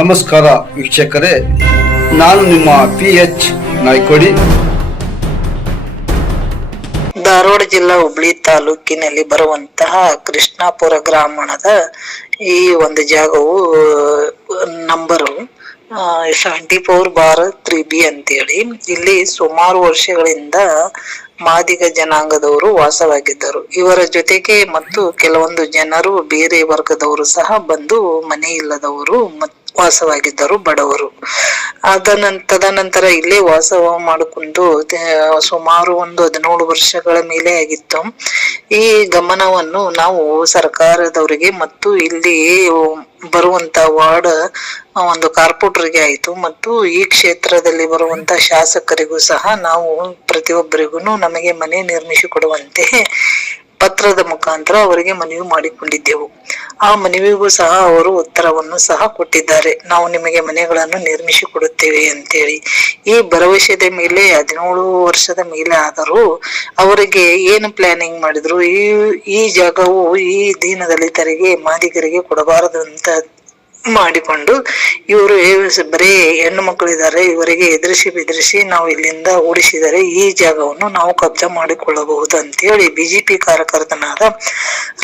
ನಮಸ್ಕಾರ ವೀಕ್ಷಕರೇ, ನಾನು ನಿಮ್ಮ PH ನಾಯ್ಕೋಡಿ. ಧಾರವಾಡ ಜಿಲ್ಲಾ ಹುಬ್ಳಿ ತಾಲೂಕಿನಲ್ಲಿ ಬರುವಂತಹ ಕೃಷ್ಣಾಪುರ ಗ್ರಾಮದ ಈ ಒಂದು ಜಾಗವು ನಂಬರು 74/3B ಅಂತೇಳಿ ಇಲ್ಲಿ ಸುಮಾರು ವರ್ಷಗಳಿಂದ ಮಾದಿಗ ಜನಾಂಗದವರು ವಾಸವಾಗಿದ್ದರು. ಇವರ ಜೊತೆಗೆ ಮತ್ತು ಕೆಲವೊಂದು ಜನರು ಬೇರೆ ವರ್ಗದವರು ಸಹ ಬಂದು ಮನೆ ಇಲ್ಲದವರು ವಾಸವಾಗಿದ್ದರು, ಬಡವರು. ತದನಂತರ ಇಲ್ಲೇ ವಾಸ ಮಾಡಿಕೊಂಡು ಸುಮಾರು ಒಂದು 17 ವರ್ಷಗಳ ಮೇಲೆ ಆಗಿತ್ತು. ಈ ಗಮನವನ್ನು ನಾವು ಸರ್ಕಾರದವರಿಗೆ ಮತ್ತು ಇಲ್ಲಿ ಬರುವಂತ ವಾರ್ಡ್ ಒಂದು ಕಾರ್ಪೊರೇಟರ್ಗೆ ಆಯ್ತು ಮತ್ತು ಈ ಕ್ಷೇತ್ರದಲ್ಲಿ ಬರುವಂತ ಶಾಸಕರಿಗೂ ಸಹ ನಾವು ಪ್ರತಿಯೊಬ್ಬರಿಗೂ ನಮಗೆ ಮನೆ ನಿರ್ಮಿಸಿ ಕೊಡುವಂತೆ ಪತ್ರದ ಮುಖಾಂತರ ಅವರಿಗೆ ಮನವಿ ಮಾಡಿಕೊಂಡಿದ್ದೆವು. ಆ ಮನವಿಗೂ ಸಹ ಅವರು ಉತ್ತರವನ್ನು ಸಹ ಕೊಟ್ಟಿದ್ದಾರೆ, ನಾವು ನಿಮಗೆ ಮನೆಗಳನ್ನು ನಿರ್ಮಿಸಿ ಕೊಡುತ್ತೇವೆ ಅಂತೇಳಿ. ಈ ಭರವಸೆದ ಮೇಲೆ 17 ವರ್ಷದ ಮೇಲೆ ಆದರೂ ಅವರಿಗೆ ಏನು ಪ್ಲಾನಿಂಗ್ ಮಾಡಿದ್ರು, ಈ ಜಾಗವು ಈ ದೀನ ದಲಿತರಿಗೆ ಮಾದಿಗರಿಗೆ ಕೊಡಬಾರದು ಅಂತ ಮಾಡಿಕೊಂಡು ಇವರು ಬರೀ ಹೆಣ್ಣು ಮಕ್ಕಳಿದ್ದಾರೆ, ಇವರಿಗೆ ಬೆದರಿಸಿ ನಾವು ಇಲ್ಲಿಂದ ಓಡಿಸಿದರೆ ಈ ಜಾಗವನ್ನು ನಾವು ಕಬ್ಜಾ ಮಾಡಿಕೊಳ್ಳಬಹುದು ಅಂತೇಳಿ ಬಿಜೆಪಿ ಕಾರ್ಯಕರ್ತನಾದ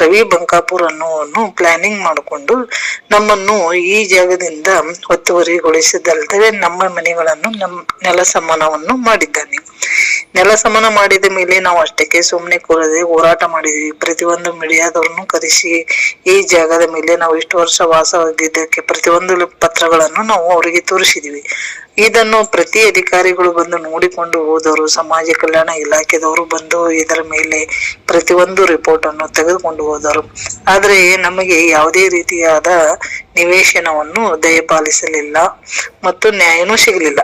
ರವಿ ಬಂಕಾಪುರ್ ಅನ್ನುವನ್ನು ಪ್ಲಾನಿಂಗ್ ಮಾಡಿಕೊಂಡು ನಮ್ಮನ್ನು ಈ ಜಾಗದಿಂದ ಒತ್ತುವರಿಗೊಳಿಸಿದಲ್ಲದೆ ನಮ್ಮ ಮನೆಗಳನ್ನು ನೆಲ ಸಮಾನವನ್ನು ಮಾಡಿದ್ದಾನೆ. ನೆಲ ಸಮಾನ ಮಾಡಿದ ಮೇಲೆ ನಾವು ಅಷ್ಟಕ್ಕೆ ಸುಮ್ಮನೆ ಕೂರದೆ ಹೋರಾಟ ಮಾಡಿದ್ವಿ. ಪ್ರತಿಯೊಂದು ಮೀಡಿಯಾದವ್ರನ್ನು ಕರೆಸಿ ಈ ಜಾಗದ ಮೇಲೆ ನಾವು ಇಷ್ಟು ವರ್ಷ ವಾಸವಾಗಿದ್ದಕ್ಕೆ ಪ್ರತಿಯೊಂದು ಪತ್ರಗಳನ್ನು ನಾವು ಅವರಿಗೆ ತೋರಿಸಿದ್ವಿ. ಇದನ್ನು ಪ್ರತಿ ಅಧಿಕಾರಿಗಳು ಬಂದು ನೋಡಿಕೊಂಡು ಹೋದವರು, ಸಮಾಜ ಕಲ್ಯಾಣ ಇಲಾಖೆದವರು ಬಂದು ಇದರ ಮೇಲೆ ಪ್ರತಿಯೊಂದು ರಿಪೋರ್ಟ್ ಅನ್ನು ತೆಗೆದುಕೊಂಡು ಹೋದರು. ಆದ್ರೆ ನಮಗೆ ಯಾವುದೇ ರೀತಿಯಾದ ನಿವೇಶನವನ್ನು ದಯಪಾಲಿಸಲಿಲ್ಲ ಮತ್ತು ನ್ಯಾಯನೂ ಸಿಗಲಿಲ್ಲ.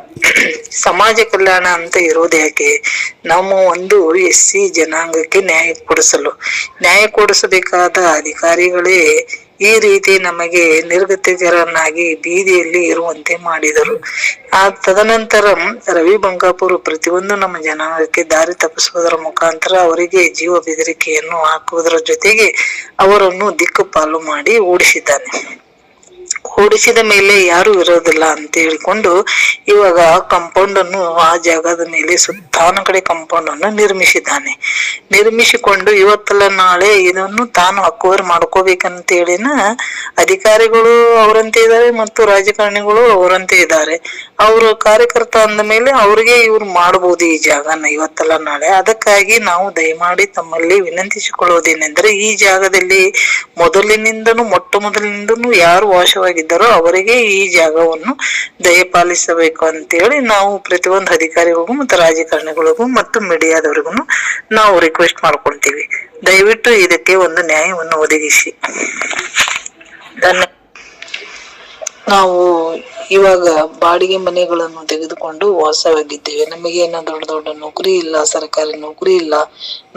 ಸಮಾಜ ಕಲ್ಯಾಣ ಅಂತ ಇರೋದು ಯಾಕೆ? ನಮ್ಮ ಒಂದು SC ಜನಾಂಗಕ್ಕೆ ನ್ಯಾಯ ಕೊಡಿಸಬೇಕಾದ ಅಧಿಕಾರಿಗಳೇ ಈ ರೀತಿ ನಮಗೆ ನಿರ್ಗತಿಕರನ್ನಾಗಿ ಬೀದಿಯಲ್ಲಿ ಇರುವಂತೆ ಮಾಡಿದರು. ತದನಂತರ ರವಿ ಬಂಕಾಪುರ್ ಪ್ರತಿಯೊಂದು ನಮ್ಮ ಜನಾಂಗಕ್ಕೆ ದಾರಿ ತಪ್ಪಿಸುವುದರ ಮುಖಾಂತರ ಅವರಿಗೆ ಜೀವ ಬೆದರಿಕೆಯನ್ನು ಹಾಕುವುದರ ಜೊತೆಗೆ ಅವರನ್ನು ದಿಕ್ಕುಪಾಲು ಮಾಡಿ ಓಡಿಸಿದ ಮೇಲೆ ಯಾರು ಇರೋದಿಲ್ಲ ಅಂತ ಹೇಳಿಕೊಂಡು ಇವಾಗ ಕಾಂಪೌಂಡ್ ಅನ್ನು ಆ ಜಾಗದ ಮೇಲೆ ಸುತ್ತಾನ ಕಡೆ ಕಾಂಪೌಂಡ್ ಅನ್ನು ನಿರ್ಮಿಸಿಕೊಂಡು ಇವತ್ತಲ್ಲ ನಾಳೆ ಇದನ್ನು ತಾನು ಅಕ್ವೈರ್ ಮಾಡ್ಕೋಬೇಕಂತ ಹೇಳಿನ ಅಧಿಕಾರಿಗಳು ಅವರಂತೆ ಇದ್ದಾರೆ ಮತ್ತು ರಾಜಕಾರಣಿಗಳು ಅವರಂತೆ ಇದ್ದಾರೆ. ಅವರು ಕಾರ್ಯಕರ್ತ ಅಂದ ಮೇಲೆ ಅವ್ರಿಗೆ ಇವ್ರು ಮಾಡಬಹುದು ಈ ಜಾಗನ ಇವತ್ತಲ್ಲ ನಾಳೆ. ಅದಕ್ಕಾಗಿ ನಾವು ದಯಮಾಡಿ ತಮ್ಮಲ್ಲಿ ವಿನಂತಿಸಿಕೊಳ್ಳುವುದೇನೆಂದ್ರೆ ಈ ಜಾಗದಲ್ಲಿ ಮೊಟ್ಟ ಮೊದಲಿನಿಂದನೂ ಯಾರು ವಾಸವಾಗಿದ್ದಾರೋ ಅವರಿಗೆ ಈ ಜಾಗವನ್ನು ದಯಪಾಲಿಸಬೇಕು ಅಂತೇಳಿ ನಾವು ಪ್ರತಿಯೊಂದು ಅಧಿಕಾರಿಗಳಿಗೂ ಮತ್ತು ರಾಜಕಾರಣಿಗಳಿಗೂ ಮತ್ತು ಮೀಡಿಯಾದವರಿಗೂ ನಾವು ರಿಕ್ವೆಸ್ಟ್ ಮಾಡ್ಕೊಂತೀವಿ. ದಯವಿಟ್ಟು ಇದಕ್ಕೆ ಒಂದು ನ್ಯಾಯವನ್ನು ಒದಗಿಸಿ. ನಾವು ಇವಾಗ ಬಾಡಿಗೆ ಮನೆಗಳನ್ನು ತೆಗೆದುಕೊಂಡು ವಾಸವಾಗಿದ್ದೇವೆ. ನಮಗೇನು ದೊಡ್ಡ ನೌಕರಿ ಇಲ್ಲ, ಸರ್ಕಾರಿ ನೌಕರಿ ಇಲ್ಲ.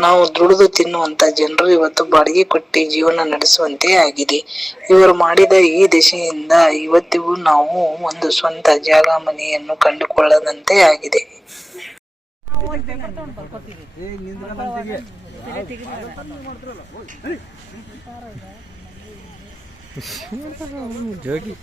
ನಾವು ದುಡಿದು ತಿನ್ನುವಂತ ಜನರು ಇವತ್ತು ಬಾಡಿಗೆ ಕೊಟ್ಟು ಜೀವನ ನಡೆಸುವಂತೆ ಆಗಿದೆ. ಇವರು ಮಾಡಿದ ಈ ದಿಶೆಯಿಂದ ಇವತ್ತಿಗೂ ನಾವು ಒಂದು ಸ್ವಂತ ಜಾಗ ಮನೆಯನ್ನು ಕಂಡುಕೊಳ್ಳದಂತೆ ಆಗಿದೆ. ಜೋಗಿ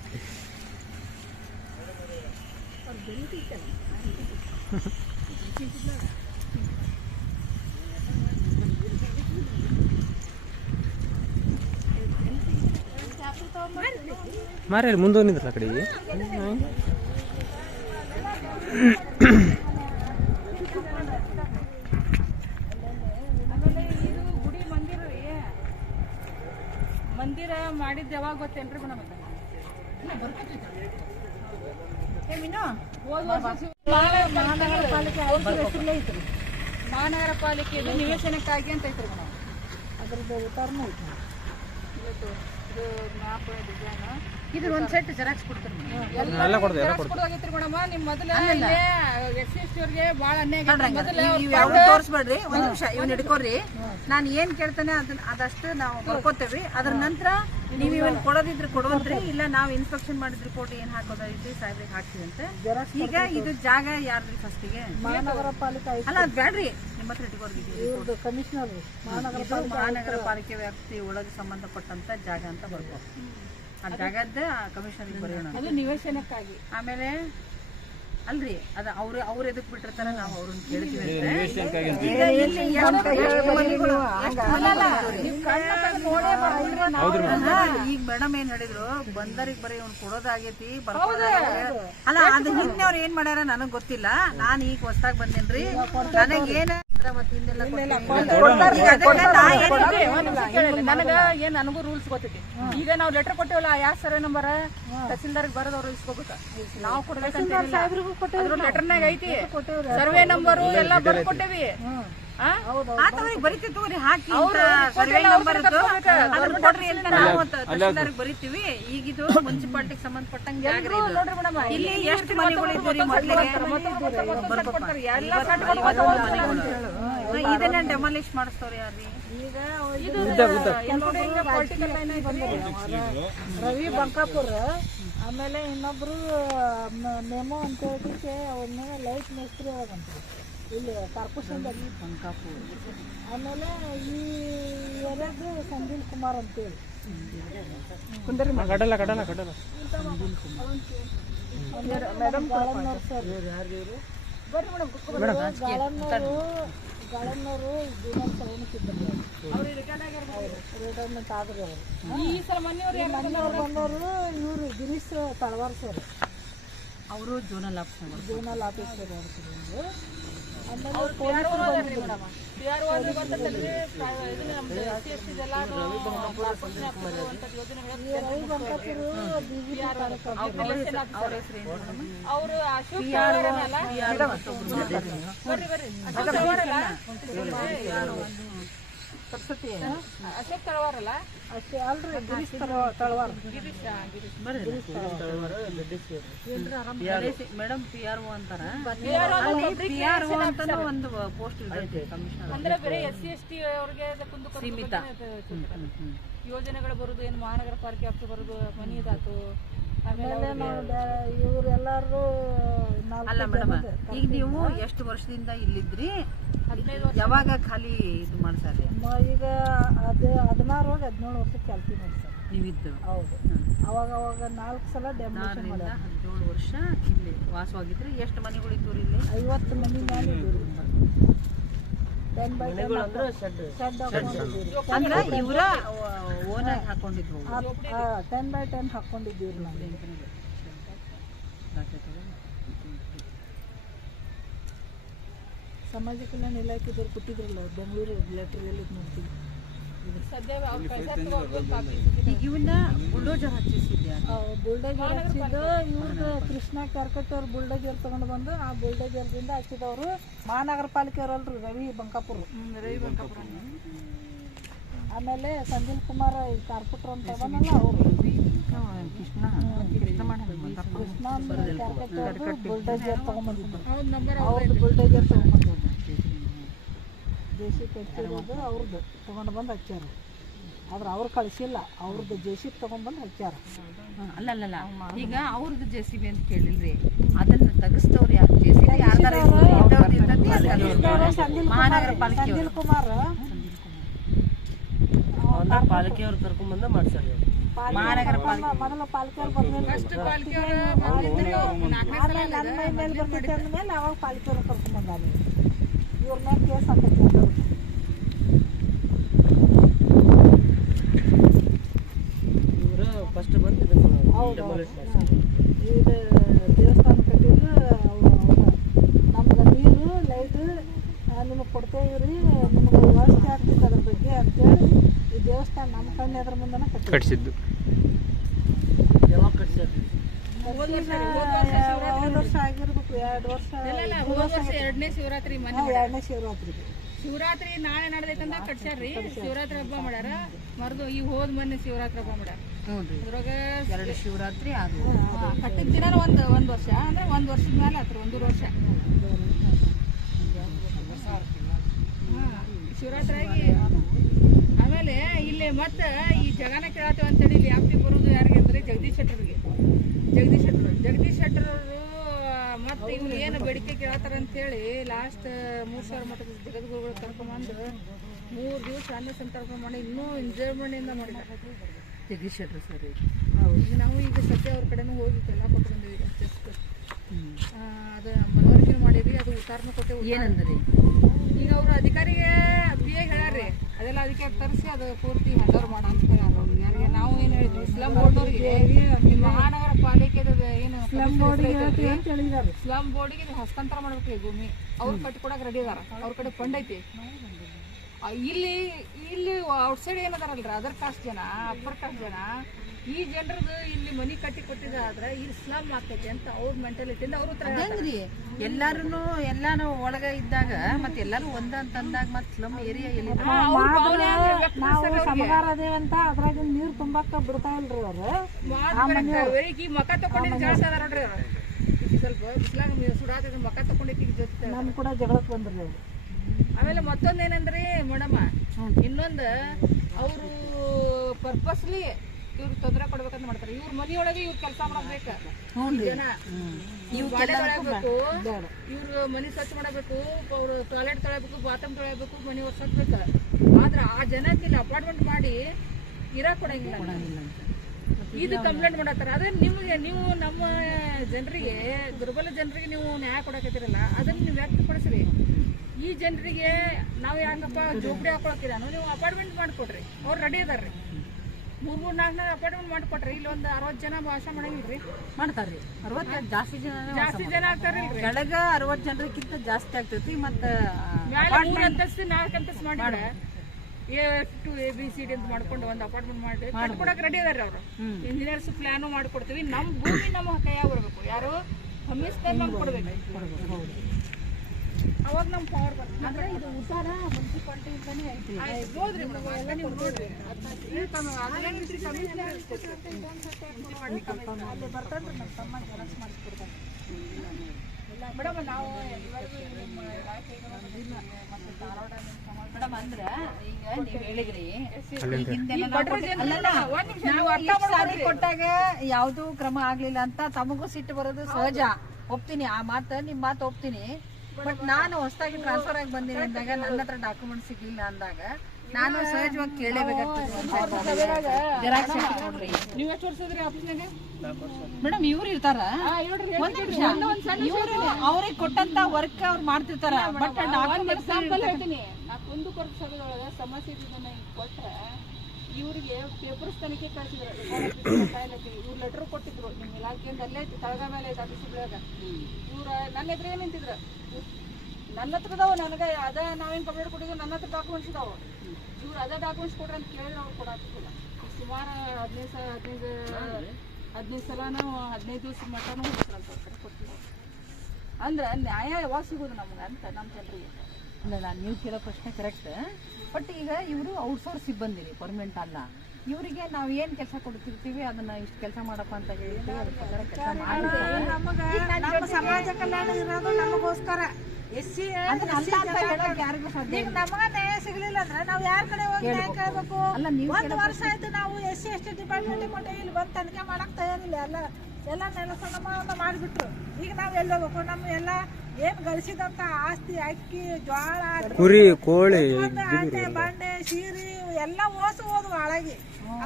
ಮಾರ ಮುಂದೆ ನಿಂದ್ರಲ್ಲ ಕಡೆಗೆ ಮಂದಿರ ಮಾಡಿದ್ದು ಯಾವಾಗ ಗೊತ್ತೇನ್ರಿ? ಮಹಾನಗರ ಪಾಲಿಕೆ ನಿವೇಶನಕ್ಕಾಗಿ ಅಂತ ಐತ್ರಿ ಮೇಡಮ್. ಅದ್ರದ್ದು ಉತ್ತಾರನೂ ಐತಿ. ಇದು ಒಂದ್ ಸೆಟ್ ಜೆರಾಕ್ಸ್ ಕೊಡ್ತೀರಿ ಮೇಡಮ್. ನಿಮ್ ಮೊದಲ SC/ST ಬಾಳ ಅನ್ಯಾಯ ತೋರಿಸ್ಬೇಡ್ರಿ. ಒಂದ್ ನಿಮಿಷ ಇವನ್ ಹಿಡ್ಕೋರಿ. ನಾನು ಏನ್ ಕೇಳ್ತಾನೆ ಅದಷ್ಟು ನಾವು ಬರ್ಕೋತೇವಿ. ಅದ್ರ ನಂತರ ನೀವ್ ಇವನ್ ಕೊಡೋದಿದ್ರೆ ಕೊಡುವಂತ್ರಿ, ಇಲ್ಲ ನಾವ್ ಇನ್ಸ್ಪೆಕ್ಷನ್ ಮಾಡಿದ ರಿಪೋರ್ಟ್ ಏನ್ ಹಾಕೋದೈತಿ ಸಾಹೇಬ್ರಿಗೆ ಹಾಕ್ತೀವಿ ಅಂತ. ಈಗ ಇದು ಜಾಗ ಯಾರ್ದ್ರಿ? ಫಸ್ಟಿಗೆ ಮಹಾನಗರ ಪಾಲಿಕೆ ಅಲ್ಲ, ಅದ್ ಬ್ಯಾಡ್ರಿ, ನಿಮ್ಮ ಹತ್ರ ಇಟ್ಕೋರಿ. ಕಮಿಷನರ್ ಮಹಾನಗರ ಪಾಲಿಕೆ ವ್ಯಾಪ್ತಿ ಒಳಗೆ ಸಂಬಂಧಪಟ್ಟಂತ ಜಾಗ ಅಂತ ಬರ್ಬೋದು. ಆ ಜಾಗದ ಕಮಿಷನರಿಗೆ ಬರೆಯೋಣ. ಅದು ನಿವೇಶನಕ್ಕಾಗಿ. ಆಮೇಲೆ ಅಲ್ರಿ ಅದು ಅವ್ರು ಎದಕ್ ಬಿಟ್ಟಿರ್ತಾರ ನಾವು ಅವ್ರನ್ನ ಕೇಳ್ತೀವಿ ಈಗ ಮೇಡಮ್ ಏನ್ ಹೇಳಿದ್ರು ಬಂದರಿಗೆ ಬರೀ ಅವ್ನು ಕೊಡೋದಾಗೈತಿ ಅಲ್ಲ ಅದು ಹಿಂದೆ ಅವ್ರು ಏನ್ ಮಾಡ್ಯಾರ ನನಗ್ ಗೊತ್ತಿಲ್ಲ. ನಾನ್ ಈಗ ಹೊಸದಾಗ್ ಬಂದೇನ್ರಿ ನನಗೇನ ನನಗ ಏನ್ ನನಗೂ ರೂಲ್ಸ್ ಗೊತ್ತೈತಿ. ಈಗ ನಾವ್ ಲೆಟರ್ ಕೊಟ್ಟೇವಲ್ಲ ಯಾವ ಸರ್ವೆ ನಂಬರ್ ತಹಸೀಲ್ದಾರ್ಗೆ ಬರೋದವ್ರು ಇಸ್ಕೋಬೇಕ. ನಾವು ಕೊಡ್ಬೇಕಂತ ಲೆಟರ್ನಾಗ ಐತಿ ಸರ್ವೆ ನಂಬರು ಎಲ್ಲ ಬರ್ಕೊಟ್ಟೇವಿ. ಬರೀತೀವಿ ತಗೋರಿ ಹಾಕಿ ಸರ್ವೆ ನಂಬರ್ ಕೊಡ್ರಿ ಅಂತ ನಾವು ತಹಸೀಲ್ದಾರ್ಗೆ ಬರೀತೀವಿ. ಈಗಿದು ಮುನ್ಸಿಪಾಲಿಟಿಗೆ ಸಂಬಂಧಪಟ್ಟಂಗೆ ನೋಡ್ರಿ ಮೇಡಮ್ ಇಲ್ಲಿ ಎಷ್ಟು ಮನೆಗಳು ಇದ್ದೀರಿ ಮೊದಲಿಗೆ ಇದನ್ನ ಡೆಮಾಲಿಷ್ ಮಾಡಿಸ್ತವ್ರಿ ಯಾರ್ರಿ? ಈಗ ರವಿ ಬಂಕಾಪುರ್, ಆಮೇಲೆ ಇನ್ನೊಬ್ರು ಮೆಮೋ ಅಂತ ಹೇಳಿಕ್ಕೆ ಅವ್ರನ್ನ ಲೈಟ್ ಮೇಸ್ತ್ರಿ ಒಳಗಂತ್ರಿ ಇಲ್ಲಿ ಕಾರ್ಪೊರೇಷನ್ದಾಗ ಬಂಕಾಪುರ್. ಆಮೇಲೆ ಈ ಏರಿಯಾದು ಸಂದೀಲ್ ಕುಮಾರ್ ಅಂತೇಳಿ ಕಡಲ ಕಡಲ ಕಡಲ ಮೇಡಮ್ ಸರ್ ಬರ್ರಿ ಮೇಡಮ್ ಗಾಳನ್ನವರು ಜೀವನ ಸವಣಿಸಿದ್ದರು. ರಿಟೈರ್ಮೆಂಟ್ ಆದ್ರೆ ಅವರು ಬಂದವರು ಇವರು ಗಿರೀಶ್ ತಳವಾರ್ ಸರ್, ಅವರು ಜೋನಲ್ ಆಫೀಸರ್ ಅವರು. ಅಶೋಕ್ ತಳವಾರಲ್ಲ ಅಲ್ರಿ ಗಿರೀಶ್ ತಳವಾರ್. ಮೇಡಮ್ PRO ಅಂತಾರ. PRO ಅಂತಾನು ಒಂದು ಪೋಸ್ಟ್ ಇದೆ ಕಮಿಷನರ್. ಅಂದ್ರೆ ಬರೀ SC/ST ಅವ್ರಿಗೆ ಸೀಮಿತ ಯೋಜನೆಗಳು ಬರುದು, ಏನು ಮಹಾನಗರ ಪಾಲಿಕೆ ಆಫೀಸ್ ಬರುದು, ಮನಿದಾತು. ಆಮೇಲೆ ಇವರೆಲ್ಲರೂ ಅಲ್ಲ ಮೇಡಮ್, ಈಗ ನೀವು ಎಷ್ಟು ವರ್ಷದಿಂದ ಇಲ್ಲಿದ್ರಿ? 15 ವರ್ಷ. ಯಾವಾಗ ಖಾಲಿ ಇದು ಮಾಡ್ಸಾರಿ? ಈಗ ಅದು 16 17 ವರ್ಷಕ್ಕೆ ಚಾಲ್ತಿ ಮಾಡಿ ಸರ್ ನೀವಿದ್ದು. ಹೌದು. ಅವಾಗ 4 ಸಲ ಡೆಮಾಲಿಷನ್ ಮಾಡಿ 17 ವರ್ಷ ಇಲ್ಲಿ ವಾಸವಾಗಿದ್ರಿ. ಎಷ್ಟು ಮನೆಗಳಿದ್ದು ಇಲ್ಲಿ? 50 ಮಂದಿ ಮೇಲೆ ಇದ್ದೀವಿ. 10 by 10 ಅಂದ್ರೆ ಇವರ ಓನಾಗಿ ಹಾಕೊಂಡಿದ್ವು. 10 by 10 ಹಾಕೊಂಡಿದ್ದೀವಿ ನಾವು. ಸಮಾಜ ಕಲ್ಯಾಣ ಇಲಾಖೆದವ್ರು ಕೊಟ್ಟಿದ್ರಲ್ಲ ಬೆಂಗಳೂರು ಲೆಟರ್ ಎಲ್ಲಿ ನೋಡ್ತೀವಿ. ಈಗ ಇವನ್ನ ಬುಲ್ಡೋಜರ್ ಹಚ್ಚಿಸಿದ್ಯಾ? ಬುಲ್ಡೋಜರ್ ಹಚ್ಚಿದ್ದು ಇವ್ರದ್ದು ಕೃಷ್ಣ ಕ್ಯಾರ್ಕಟ್ ಅವ್ರು ಬುಲ್ಡೋಜರ್ ತಗೊಂಡು ಬಂದು ಆ ಬುಲ್ಡೋಜರ್ದಿಂದ ಹಚ್ಚಿದವರು ಮಹಾನಗರ ಪಾಲಿಕೆ ಅವರಲ್ರಿ ರವಿ ಬಂಕಾಪುರ್. ಆಮೇಲೆ ಸಂದೀಲ್ ಕುಮಾರ್ ಕಾರ್ಪೊರೇಟರ್ ಅಂತ ಬಂದಲ್ಲ ಅವರು ಕೃಷ್ಣ ಬುಲ್ಡೋಜರ್ ತಗೊಂಡ್ಬಂದಿದ್ದು. ಅವ್ರದ್ದು ಬುಲ್ಡೋಜರ್ ತಗೊಂಡ್ಬಂದಿದ್ದು ಜೆಸಿಬಿ ಹಚ್ಚಿರೋದು ಅವ್ರದ್ದು ತಗೊಂಡು ಬಂದು ಹಚ್ಚಾರ. ಆದ್ರೆ ಅವ್ರು ಕಳಿಸಿಲ್ಲ, ಅವ್ರದ್ದು ಜೆಸಿಬಿ ತಗೊಂಡ್ಬಂದು ಹಚ್ಚಾರ. ಅಲ್ಲಲ್ಲ, ಈಗ ಅವ್ರದ್ದು JCB ಅಂತ ಕೇಳಿಲ್ರಿ, ಅದನ್ನ ತೆಗಿಸ್ತವ್ರು ಯಾರು? JCB ಮಹಾನಗರ ಪಾಲಿಕೆ ಸಂದೀಲ್ ಕುಮಾರ್ ಪಾಲಿಕೆಯವ್ರು ಕರ್ಕೊಂಡ್ಬಂದ ಮಾಡ್ತಾರೆ. ಮಹಾನಗರ ಪಾಲಿಕೆ ಮೊದಲ ಪಾಲಿಕೆಯವ್ರು ಆಮೇಲೆ ನನ್ನ ಮೈ ಮೇಲೆ ಬರ್ತೈತೆ ಅಂದ್ಮೇಲೆ ಅವಾಗ ಪಾಲಿಕೆಯವ್ರು ಕರ್ಕೊಂಡ್ಬಂದಾರ. ಇವ್ರ ಮೇಲೆ ಕೇಸ್ ಹಾಕೈತಿ. ಇವರು ಫಸ್ಟ್ ಬಂದು ಹೌದು. ಇದು ದೇವಸ್ಥಾನ ಕಟ್ಟಿದ್ರು ನಮ್ಗೆ ನೀರು ಲೈಟ್ ನಿಮಗೆ ಕೊಡ್ತೇವೆ ರೀ, ನಿಮ್ಗೆ ವ್ಯವಸ್ಥೆ ಆಗ್ತೈತೆ ಅದ್ರ ಬಗ್ಗೆ ಅಂತೇಳಿ ಈ ದೇವಸ್ಥಾನ ನಮ್ಮ ಕಣ್ಣು ಎದ್ರ ಮುಂದೆನ ಕಟ್ಟಿಸಿದ್ದು. ಯಾವಾಗ ಕಟ್ಸ್ಯಾರ? ಹೋದ ವರ್ಷ ಆಗಿರ್ಬೇಕು, 2 ವರ್ಷ. ಎರಡನೇ ಶಿವರಾತ್ರಿ ಶಿವರಾತ್ರಿ ನಾಳೆ ನಡೆದೈತಂದ ಕಟ್ಸ್ಯಾರ್ರಿ. ಶಿವರಾತ್ರಿ ಹಬ್ಬ ಮಾಡ್ಯಾರ. ಮರ್ದು ಈಗ ಹೋದ್ ಮೊನ್ನೆ ಶಿವರಾತ್ರಿ ಹಬ್ಬ ಮಾಡ್ಯಾರ. ಅದ್ರಾಗ 2 ಶಿವರಾತ್ರಿ ಅದು ಕಟ್ಟಿದ ದಿನ ಒಂದ್ ವರ್ಷ ಅಂದ್ರೆ 1 ವರ್ಷದ ಮೇಲೆ ಆತ್ರಿ, 1 ವರ್ಷ ಶಿವರಾತ್ರಿ ಆಗಿ. ಆಮೇಲೆ ಇಲ್ಲಿ ಮತ್ತ ಈ ಜಗನ ಕೇಳತ್ತೇವ ಅಂತೇಳಿ ಇಲ್ಲಿ ಯಾಪ್ತಿ ಬರುದು ಯಾರಿಗೆ ಅಂದ್ರೆ ಜಗದೀಶ್ ಶೆಟ್ಟರ್ ಅವರು ಮತ್ತೆ ಇವ್ರು ಏನು ಬೇಡಿಕೆ ಕೇಳತ್ತಾರ ಅಂತೇಳಿ ಲಾಸ್ಟ್ 3,000 ಮಟ್ಟದ ಜಗದ್ಗುರುಗಳು ಕರ್ಕೊಂಡ್ಬಂದು 3 ದಿವಸ ಅನ್ನ ಸಂತರ್ಪಣೆ ಮಾಡಿ ಇನ್ನೂ ಎಂಜಾಯ್ಮೆಂಟ್ ಇಂದ ಮಾಡಿದ್ದಾರೆ. ಜಗದೀಶ್ ಶೆಟ್ಟರ್ ಸರ್ ಈಗ ನಾವು ಈಗ ಸದ್ಯ ಅವ್ರ ಕಡೆನೂ ಹೋಗಿ ಎಲ್ಲ ಕೊಟ್ಟು ಬಂದಿವಿ. ಈಗ ಜಸ್ಟ್ ಅದು ಮನವರಿಕೆ ಮಾಡೀವಿ, ಅದು ಉತ್ತಾರನೂ ಕೊಟ್ಟೆ. ಏನಂದ್ರಿ ಈಗ ಅವ್ರ ಅಧಿಕಾರಿಗೆ ಪಿ ಎ ಹೇಳ್ಯಾರ್ರಿ, ಅದೆಲ್ಲ ಅಧಿಕಾರಿ ತರಿಸಿ ಅದು ಪೂರ್ತಿ ಹ್ಯಾಂಡ್ ಓವರ್ ಮಾಡ ಅಂತ ಹೇಳ್ಯಾರ ಅವ್ರಿಗೆ. ಯಾರಿಗೆ ನಾವು ಏನು ಹೇಳಿದ್ವಿ, ಸ್ಲಮ್ ಬೋರ್ಡ್ನವ್ರಿಗೆ ಮಹಾನಗರ ಪಾಲಿಕೆದ ಏನು ಸ್ಲಮ್ ಬೋರ್ಡಿಗೆ ಹಸ್ತಾಂತರ ಮಾಡ್ಬೇಕ್ರಿ ಭೂಮಿ. ಅವ್ರು ಕಟ್ಟಿಕೊಡಕ್ ರೆಡಿ ಅದಾರ, ಅವ್ರ ಕಡೆ ಫಂಡ್ ಐತಿ. ಇಲ್ಲಿ ಇಲ್ಲಿ ಔಟ್ಸೈಡ್ ಏನದಾರಲ್ರಿ ಅದರ್ ಕಾಸ್ಟ್ ಜನ, ಅಪ್ಪರ್ ಕಾಸ್ಟ್ ಜನ, ಈ ಜನರದು ಇಲ್ಲಿ ಮನಿ ಕಟ್ಟಿ ಕೊಟ್ಟಿದ್ರೆ ಇಲ್ಲಿ ಸ್ಲಮ್ ಆಗ್ತೈತಿ ಅಂತ ಅವ್ರ ಮೆಂಟಾಲಿಟಿಯಿಂದ ಅವ್ರು ಹೆಂಗ್ರಿ ಎಲ್ಲಾನು ಒಳಗ ಇದ್ದಾಗ ಮತ್ತೆ ಎಲ್ಲಾರು ಒಂದ ಅಂತಂದಾಗ ಮತ್ತೆ ಸ್ಲಮ್ ಏರಿಯಾ ಎಲ್ಲಿ ನಾವು ಸಮಗಾರ ಅದೇವಂತ ಅದ್ರಾಗ ನೀರ್ ತುಂಬಾಕ ಬಿಡ್ತಾ ಇಲ್ರಿ ಅವ್ರು. ಈ ಮಕ ತಗೊಂಡಿದ್ದು ಜಾಸ್ತಿ ಅದಾರ ನೋಡ್ರಿ ಅವ್ರು. ಸ್ವಲ್ಪ ಬಿಸ್ಲಾಗ ಸುಡಾತ ಮಕ ತಗೊಂಡಿದ್ದು ಜೊತೆ ನಮ್ ಕೂಡ ಜಗಳಕ್ ಬಂದ್ರಿ ಅವ್ರು. ಆಮೇಲೆ ಮತ್ತೊಂದೇನಂದ್ರಿ ಮೇಡಮ್ಮ, ಇನ್ನೊಂದು ಅವರು ಪರ್ಪಸ್ಲಿ ಇವ್ರು ತೊಂದರೆ ಕೊಡ್ಬೇಕಂತ ಮಾಡ್ತಾರೆ. ಇವ್ರ ಮನಿಯೊಳಗೆ ಇವ್ರು ಕೆಲಸ ಮಾಡಬೇಕು, ಜನ ಇವ್ರು ಗಾಡಿ ತೊಳೆಯಬೇಕು, ಇವ್ರು ಮನಿ ಸ್ವಚ್ಛ ಮಾಡಬೇಕು, ಅವ್ರು ಟಾಯ್ಲೆಟ್ ತೊಳೆಯಬೇಕು, ಬಾತ್ರೂಮ್ ತೊಳೆಯಬೇಕು, ಮನಿ ಒರ್ಸಬೇಕು. ಆದ್ರೆ ಆ ಜನಕ್ಕೆ ಇಲ್ಲಿ ಅಪಾರ್ಟ್ಮೆಂಟ್ ಮಾಡಿ ಇರಾಕ್ ಕೊಡಂಗಿಲ್ಲ, ಇದು ಕಂಪ್ಲೇಂಟ್ ಮಾಡತ್ತಾರ. ಅದೇ ನಿಮ್ಗೆ ನೀವು ನಮ್ಮ ಜನರಿಗೆ, ದುರ್ಬಲ ಜನರಿಗೆ ನೀವು ನ್ಯಾಯ ಕೊಡಕತ್ತಿರಲ್ಲ, ಅದನ್ನ ನೀವು ವ್ಯಕ್ತಪಡಿಸ್ರಿ. ಈ ಜನರಿಗೆ ನಾವು ಯಾಕಪ್ಪ ಜೋಪಡಿ ಹಾಕೊಳಕಿದಾನು, ನೀವು ಅಪಾರ್ಟ್ಮೆಂಟ್ ಮಾಡಿಕೊಡ್ರಿ. ಅವ್ರು ರೆಡಿ ಅದಾರ್ರಿ, 3-4 ಅಪಾರ್ಟ್ಮೆಂಟ್ ಮಾಡಿಕೊಟ್ರಿ. ಇಲ್ಲಿ ಒಂದು 60 ಜನ ಭಾಷೆ ಮಾಡಂಗಿಲ್ರಿ, ಮಾಡ್ತಾರ್ರಿ. 60 ಜಾಸ್ತಿ ಜನ ಆಗ್ತಾರಿಲ್ರಿ. ಕೆಳಗ 60 ಜನರಿಗಿಂತ ಜಾಸ್ತಿ ಆಗ್ತೈತಿ. ಮತ್ತ 3 ಅಂತಸ್ತು 4 ಅಂತಸ್ತು ಮಾಡಿದ್ರೆ A2 ABCD ಅಂತ ಮಾಡ್ಕೊಂಡು ಒಂದು ಅಪಾರ್ಟ್ಮೆಂಟ್ ಮಾಡಿ ಕಟ್ಕೊಡಕ್ ರೆಡಿ ಅದಾರ ಅವ್ರು. ಇಂಜಿನಿಯರ್ಸ್ ಪ್ಲಾನು ಮಾಡ್ಕೊಡ್ತೀವಿ. ನಮ್ಮ ಭೂಮಿ ನಮ್ಮ ಕೈಯಾಗ ಬರ್ಬೇಕು, ಯಾರು ಕಮಿಷನ್ ನಮ್ಗೆ ಕೊಡ್ಬೇಕು. ಅವಾಗ ನಮ್ ಪವರ್ ಬರ್ತದೆ. ಅಂದ್ರೆ ಇದು ಉತ್ತಾರ ಮುನ್ಸಿಪಾಲಿಟಿಯಿಂದಾನೇ ಐತಿ. ನೋಡ್ರಿ ನೀವು ನೋಡ್ರಿ ಮೇಡಮ್, ನಾವು ಮೇಡಮ್ ಅಂದ್ರ ಈಗ ನೀವ್ ಹೇಳಿದ್ರಿ ಕೊಟ್ಟಾಗ ಯಾವ್ದು ಕ್ರಮ ಆಗ್ಲಿಲ್ಲ ಅಂತ ತಮಗೂ ಸಿಟ್ಟು ಬರೋದು ಸಹಜ, ಒಪ್ತೀನಿ. ಆ ಮಾತು ನಿಮ್ ಮಾತು ಒಪ್ತೀನಿ. ಬಟ್ ನಾನು ಹೊಸದಾಗಿ ಟ್ರಾನ್ಸ್ಫರ್ ಆಗಿ ಬಂದಿನಿ ಅಂದಾಗ ನನ್ನ ಹತ್ರ ಡಾಕ್ಯುಮೆಂಟ್ ಸಿಗ್ಲಿಲ್ಲ ಅಂದಾಗ ನಾನು ಸಹಜವಾಗಿ ಕೇಳಲೇಬೇಕಾಗ್ತದೆ. ನೀವು ಎಷ್ಟು ವರ್ಷ ಇದ್ರಿ ಆಫೀಸ್ನಾಗ? ಮೇಡಮ್ ಇವ್ರು ಇರ್ತಾರ, ಒಂದ್ ನಿಮಿಷ, ಇವ್ರು ಅವ್ರಿಗೆ ಕೊಟ್ಟಂತ ವರ್ಕ್ ಅವ್ರು ಮಾಡ್ತಿರ್ತಾರ. ಬಟ್ ಎಕ್ಸಾಂಪಲ್ ಹೇಳ್ತೀನಿ, ನಾ ಕುಂದುಕೊರತೆ ಸಭೆಯೊಳಗ ಸಮಸ್ಯೆ ಇದನ್ನ ಕೊಟ್ರೆ ಇವ್ರಿಗೆ ಪೇಪರ್ಸ್ ತನಿಖೆ ಕಳಿಸಿದ್ರು. ಇವ್ರು ಲೆಟರ್ ಕೊಟ್ಟಿದ್ರು ನಿಮ್ ಇಲಾಖೆಯಿಂದ, ಅಲ್ಲೇ ತಳಗ ಮೇಲೆ ಐತೆ ಆಫೀಸ್ಗಳಾಗ. ಇವ್ರ ನನ್ನ ಎದುರೇ ನಿಂತಿದ್ರು, ನನ್ನ ಹತ್ರ ಇದಾವ, ನನಗೆ ಅದೇ ನಾವೇನು ಕಂಪ್ಲೇಂಟ್ ಕೊಟ್ಟಿದ್ವಿ, ನನ್ನ ಹತ್ರ ಡಾಕ್ಯುಮೆಂಟ್ಸ್ ಇದಾವ. ಇವ್ರು ಅದೇ ಡಾಕ್ಯುಮೆಂಟ್ಸ್ ಕೊಡ್ರಿ ಅಂತ ಕೇಳಿದ್ರೆ ಅವ್ರು ಕೊಡಾಕ್ತಿಲ್ಲ. ಸುಮಾರು 15 ಸಲನೂ 15 ದಿವಸ ಮಟನೂ ಹೋಗ್ತಾರಂತ ಅವ್ರ ಕಡೆ ಕೊಟ್ಟಿಲ್ಲ. ಅಂದ್ರೆ ನ್ಯಾಯ ಯಾವಾಗ ಸಿಗೋದು ನಮ್ಗೆ ಅಂತ ನಮ್ಮ ಜನರಿಗೆ. ಇಲ್ಲ, ನೀವು ಕೇಳೋ ಪ್ರಶ್ನೆ ಕರೆಕ್ಟ್. ಬಟ್ ಈಗ ಇವರು ಔಟ್ಸೋರ್ಸ್ ಸಿಬ್ಬಂದಿರಿ, ಪರ್ಮನೆಂಟ್ ಅಲ್ಲ. ಇವರಿಗೆ ನಾವ್ ಏನ್ ಕೆಲಸ ಕೊಡ್ತಿರ್ತೀವಿ ಅದನ್ನ ಇಷ್ಟು ಕೆಲಸ ಮಾಡಪ್ಪ ಅಂತ ಹೇಳ್ತೀವಿ, ಅದ್ರ ಪ್ರಕಾರ ಕೆಲಸ ಮಾಡ್ತಾರೆ. ನಮ್ಮ ಸಮಾಜ ಕಲ್ಯಾಣ ಇರೋದು ನಮಗೋಸ್ಕರ. SC ಯಾರಿಗೂ ಸಾಧ್ಯ ಈಗ ನಮಗ ನ್ಯಾಯ ಸಿಗ್ಲಿಲ್ಲ ಅಂದ್ರೆ ನಾವ್ ಯಾರ ಕಡೆ ಹೋಗಿ ನ್ಯಾಯ ಕೇಳ್ಬೇಕು? ಅಲ್ಲ, ನೀವು 1 ವರ್ಷ ಆಯ್ತು ನಾವು SC ST ಡಿಪಾರ್ಟ್ಮೆಂಟ್ ಕೊಟ್ಟು ಇಲ್ಲಿ ಬಂದು ತನಿಖೆ ಮಾಡಕ್ ತಯಾರಿಲ್ಲ. ಎಲ್ಲ ನೆಲಸಮ ಮಾಡಿಬಿಟ್ರು. ಈಗ ನಾವ್ ಎಲ್ಲಿ ಹೋಗ್ಬೇಕು? ನಮ್ಮ ಎಲ್ಲ ಏನ್ ಗಳಿಸಿದಂತ ಆಸ್ತಿ, ಅಕ್ಕಿ, ಜೋಳ, ಕುರಿ, ಕೋಳಿ, ಅಂಡೆ ಬಂಡೆ, ಸೀರೆ ಎಲ್ಲ ಹೋದ್ವು ಹಾಳಾಗಿ.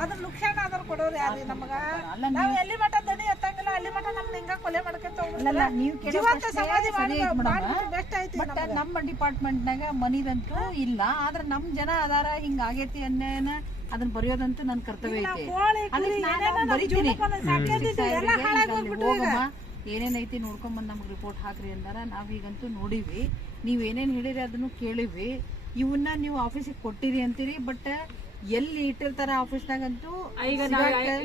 ಅದ್ರ ಲುಕ್ಷಾನ ಅದ್ರ ಕೊಡೋರು ಯಾರು ನಮಗ? ನಾವ್ ಎಲ್ಲಿ ಮಠ ದಣಿ ಎತ್ತಂಗಿಲ್ಲ, ಅಲ್ಲಿ ಮಠ ನಮ್ನ ಹಿಂಗ ಕೊಲೆ ಮಾಡ್ಕೊಂತ ಬೆಸ್ಟ್ ಐತಿ. ನಮ್ಮ ಡಿಪಾರ್ಟ್ಮೆಂಟ್ ನಾಗ ಮನಿದಂತೂ ಇಲ್ಲ, ಆದ್ರೆ ನಮ್ ಜನ ಅದಾರ ಹಿಂಗ ಆಗೇತಿ ಅನ್ನೇನ ಅದನ್ನ ಬರೆಯೋದಂತೂ ನನ್ ಕರ್ತವ್ಯ ಐತಿ. ಏನೇನೈತಿ ನೋಡ್ಕೊಂಬಂದ್ ನಮ್ಗೆ ರಿಪೋರ್ಟ್ ಹಾಕ್ರಿ ಅಂದಾರ. ನಾವೀಗಂತೂ ನೋಡಿವಿ, ನೀವ್ ಏನೇನ್ ಹೇಳಿರಿ ಅದನ್ನು ಕೇಳಿವಿ. ಇವನ್ನ ನೀವು ಆಫೀಸಿಗೆ ಕೊಟ್ಟಿರಿ ಅಂತೀರಿ, ಬಟ್ ಎಲ್ಲಿ ಇಟ್ಟಿರ್ತಾರ ಆಫೀಸ್ನಾಗಂತೂ ಈಗ